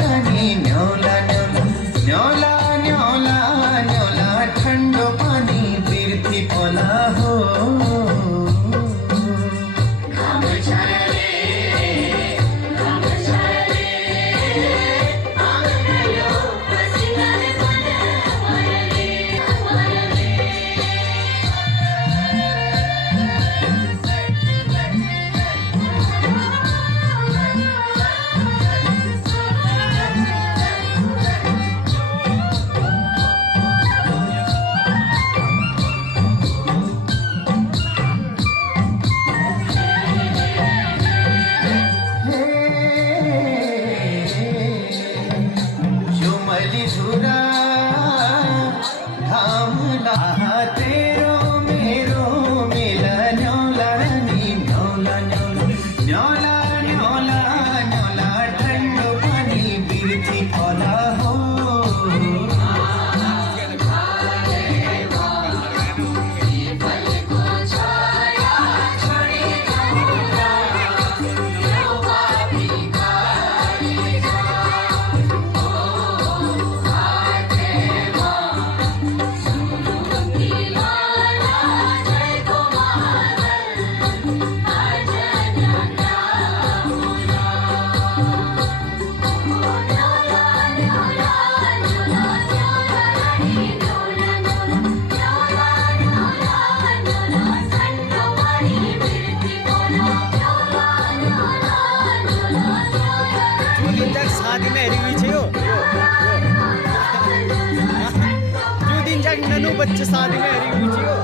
रानी न्योला न्योला न्योला न्योला ठंडो पानी बिरती पोला हो झुरा घामला तेरो मेरो मिला न्योला रानी न्योला न्योला न्योला न्योला न्योला ठंडो पानी बिरती पोला हो शादीमा हेरेको छ यो दिन जाक ननु बच्चे शादीमा हेरेको छ यो